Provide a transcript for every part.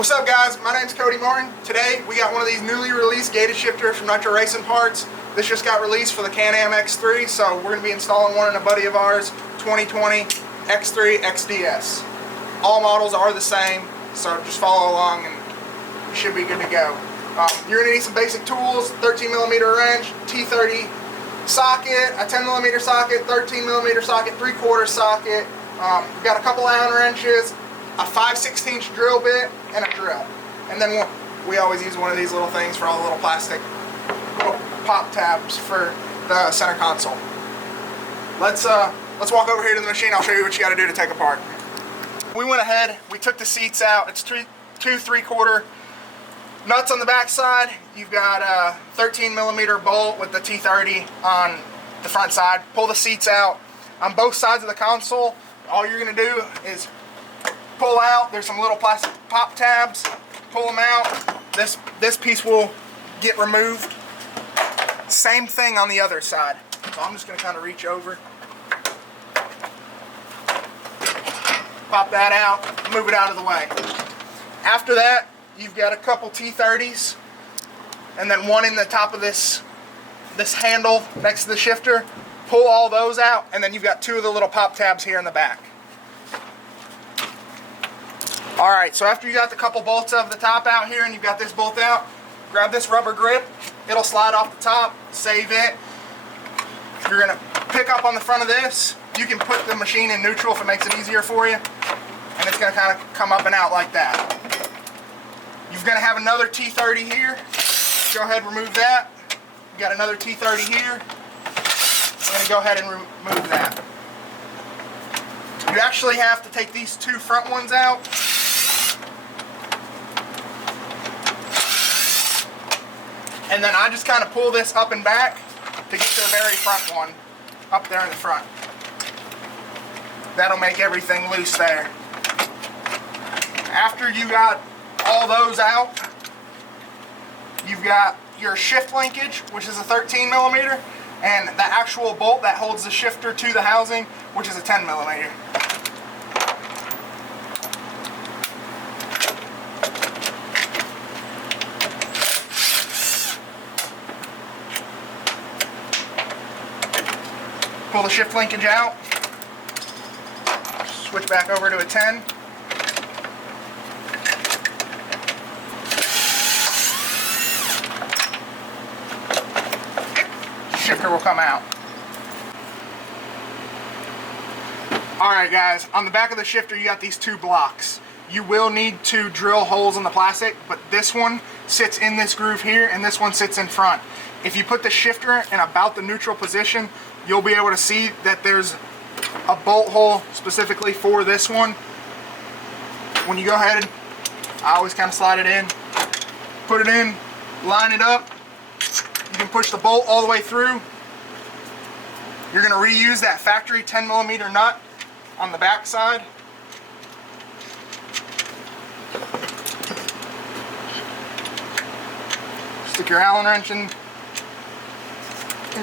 What's up, guys? My name's Cody Martin. Today we got one of these newly released gated shifters from Nitro Racing Parts. This just got released for the Can-Am X3, so we're going to be installing one in a buddy of ours, 2020 X3 XDS. All models are the same, so just follow along and you should be good to go. You're going to need some basic tools: 13mm wrench, T30 socket, a 10mm socket, 13mm socket, 3/4 socket. We've got a couple Allen wrenches, a 5/16 drill bit, and a drill. And then we always use one of these little things for all the little plastic pop tabs for the center console. Let's walk over here to the machine. I'll show you what you got to do to take apart. We went ahead, we took the seats out. It's two 3/4 nuts on the back side. You've got a 13mm bolt with the T30 on the front side. Pull the seats out on both sides of the console. All you're going to do is pull out. There's some little plastic pop tabs. Pull them out. This piece will get removed. Same thing on the other side. So I'm just going to kind of reach over, pop that out, move it out of the way. After that, you've got a couple T30s, and then one in the top of this handle next to the shifter. Pull all those out, and then you've got two of the little pop tabs here in the back. Alright, so after you got the couple bolts of the top out here and you've got this bolt out, grab this rubber grip. It'll slide off the top, save it. You're going to pick up on the front of this. You can put the machine in neutral if it makes it easier for you, and it's going to kind of come up and out like that. You're going to have another T30 here. Go ahead and remove that. You got another T30 here. I'm going to go ahead and remove that. You actually have to take these two front ones out. And then I just kind of pull this up and back to get to the very front one, up there in the front. That'll make everything loose there. After you got all those out, you've got your shift linkage, which is a 13mm, and the actual bolt that holds the shifter to the housing, which is a 10mm. Pull the shift linkage out, switch back over to a 10. Shifter will come out. Alright guys, on the back of the shifter you got these two blocks. You will need to drill holes in the plastic, but this one sits in this groove here and this one sits in front. If you put the shifter in about the neutral position, you'll be able to see that there's a bolt hole specifically for this one. When you go ahead, I always kind of slide it in, put it in, line it up. You can push the bolt all the way through. You're going to reuse that factory 10mm nut on the back side. Stick your Allen wrench in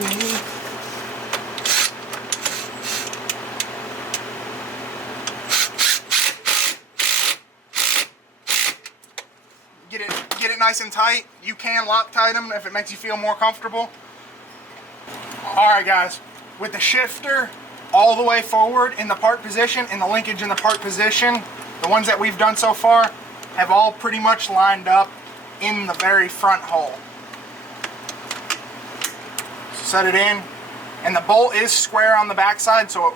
here. Get it nice and tight. You can Loctite them if it makes you feel more comfortable. Alright guys, with the shifter all the way forward in the part position and the linkage in the part position, the ones that we've done so far have all pretty much lined up in the very front hole. Set it in, and the bolt is square on the back side, so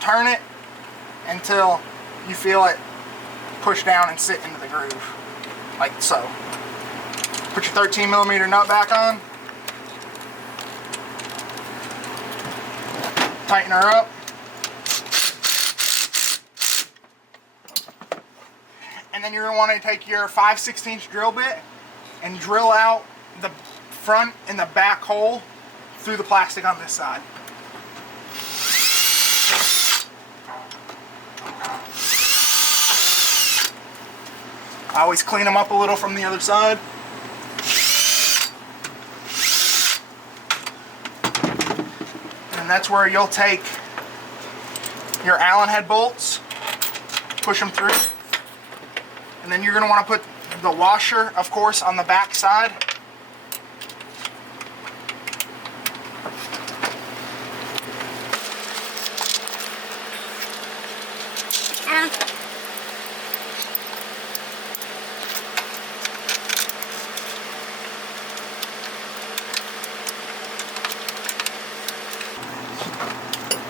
turn it until you feel it push down and sit into the groove, like so. Put your 13mm nut back on, tighten her up, and then you're going to want to take your 5/16 drill bit and drill out the front and the back hole through the plastic on this side. I always clean them up a little from the other side. And that's where you'll take your Allen head bolts, push them through, And then you're going to want to put the washer, of course, on the back side.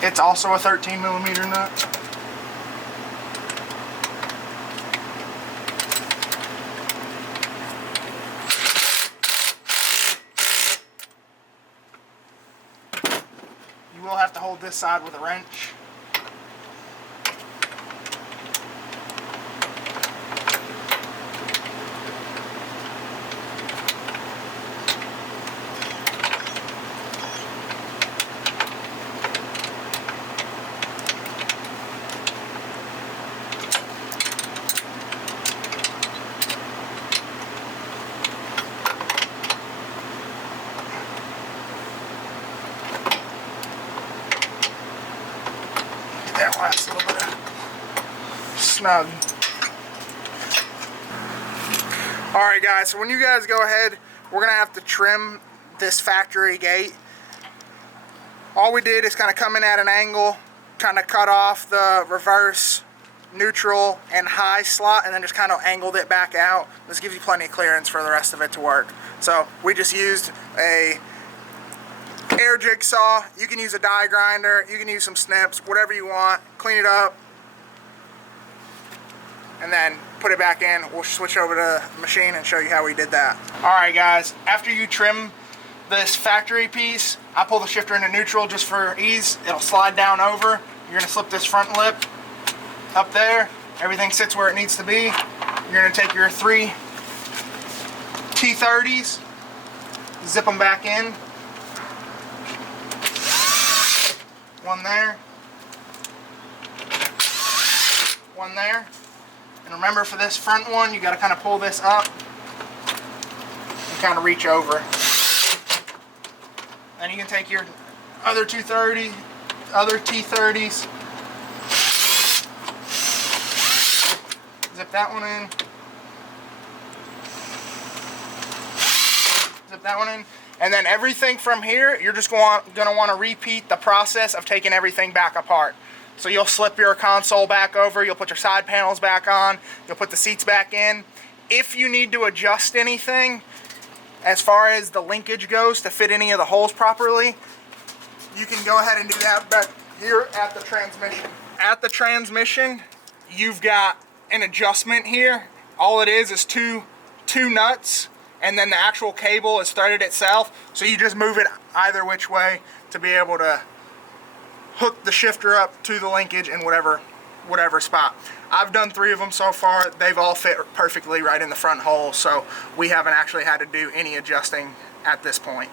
It's also a 13mm nut. You will have to hold this side with a wrench. That last little bit of snug. Alright guys, so when you guys go ahead, we're going to have to trim this factory gate. All we did is kind of come in at an angle, kind of cut off the reverse, neutral, and high slot, and then just kind of angled it back out. This gives you plenty of clearance for the rest of it to work. So we just used a air jigsaw. You can use a die grinder, you can use some snips, whatever you want. Clean it up and then put it back in. We'll switch over to the machine and show you how we did that. Alright guys, after you trim this factory piece, I pull the shifter into neutral just for ease. It'll slide down over. You're going to slip this front lip up there. Everything sits where it needs to be. You're going to take your 3 T30s, zip them back in. One there, one there, and remember for this front one, you got to kind of pull this up and kind of reach over. Then you can take your other T30s, zip that one in, zip that one in. And then everything from here, you're just going to want to repeat the process of taking everything back apart. So you'll slip your console back over, you'll put your side panels back on, you'll put the seats back in. If you need to adjust anything, as far as the linkage goes to fit any of the holes properly, you can go ahead and do that back here at the transmission. At the transmission, you've got an adjustment here. All it is two nuts, and then the actual cable is threaded itself, so you just move it either which way to be able to hook the shifter up to the linkage in whatever spot. I've done 3 of them so far. They've all fit perfectly right in the front hole, so we haven't actually had to do any adjusting at this point.